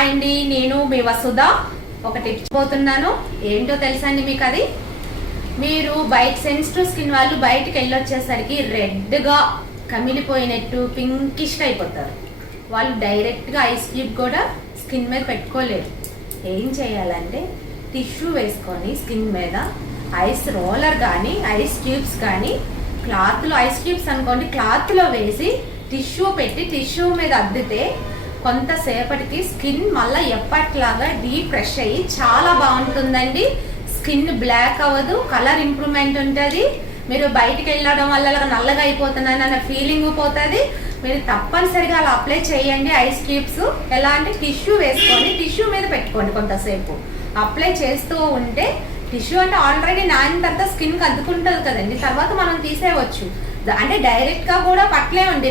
Hi అండి, నేను మీ వసుధ. ఒక టిప్స్ పోతున్నాను. ఏంటో తెలుసా అండి మీకు? అది మీరు బయట సెన్సిటివ్ స్కిన్ వాళ్ళు బయటకు వెళ్ళొచ్చేసరికి రెడ్గా కమిలిపోయినట్టు పింకిష్గా అయిపోతారు. వాళ్ళు డైరెక్ట్గా ఐస్ క్యూబ్ కూడా స్కిన్ మీద పెట్టుకోలేరు. ఏం చేయాలంటే టిష్యూ వేసుకొని స్కిన్ మీద ఐస్ రోలర్ కానీ ఐస్ క్యూబ్స్ కానీ క్లాత్లో ఐస్ క్యూబ్స్ అనుకోండి, క్లాత్లో వేసి టిష్యూ పెట్టి టిష్యూ మీద అద్దితే కొంతసేపటికి స్కిన్ మళ్ళీ ఎప్పటిలాగా డీప్ ఫ్రెష్ అయ్యి చాలా బాగుంటుందండి. స్కిన్ బ్లాక్ అవ్వదు, కలర్ ఇంప్రూవ్మెంట్ ఉంటుంది. మీరు బయటికి వెళ్ళడం వల్ల నల్లగా అయిపోతున్నాను అన్న ఫీలింగ్ పోతుంది. మీరు తప్పనిసరిగా అలా అప్లై చేయండి. ఐస్ క్యూబ్స్ ఎలా అంటే టిష్యూ వేసుకొని టిష్యూ మీద పెట్టుకోండి. కొంతసేపు అప్లై చేస్తూ ఉంటే టిష్యూ అంటే ఆల్రెడీ నానిన తర్వాత స్కిన్కి అద్దుకుంటుంది కదండి, తర్వాత మనం తీసేయవచ్చు. అంటే డైరెక్ట్గా కూడా పట్టలేమండి.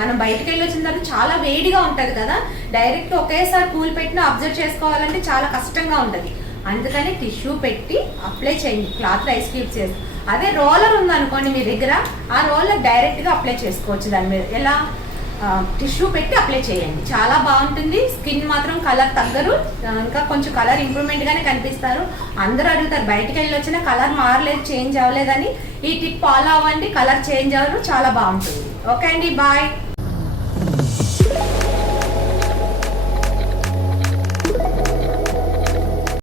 మనం బయటకు వెళ్ళి వచ్చిన తర్వాత చాలా వేడిగా ఉంటుంది కదా, డైరెక్ట్ ఒకేసారి కూల్ పెట్టిన అబ్జర్వ్ చేసుకోవాలంటే చాలా కష్టంగా ఉంటుంది. అందుకని టిష్యూ పెట్టి అప్లై చేయండి, క్లాత్ ఐస్ క్యూబ్స్ చేసి. అదే రోలర్ ఉందనుకోండి మీ దగ్గర, ఆ రోలర్ డైరెక్ట్గా అప్లై చేసుకోవచ్చు. దాని మీద ఎలా టిష్యూ పెట్టి అప్లై చేయండి, చాలా బాగుంటుంది. స్కిన్ మాత్రం కలర్ తగ్గరు, ఇంకా కొంచెం కలర్ ఇంప్రూవ్మెంట్గానే కనిపిస్తారు. అందరూ అడుగుతారు బయటికి వెళ్ళి వచ్చినా కలర్ మారలేదు, చేంజ్ అవ్వలేదని. ఈ టిప్ ఫాలో అవ్వండి, కలర్ చేంజ్ అవ్వరు, చాలా బాగుంటుంది. ఓకే అండి, బాయ్.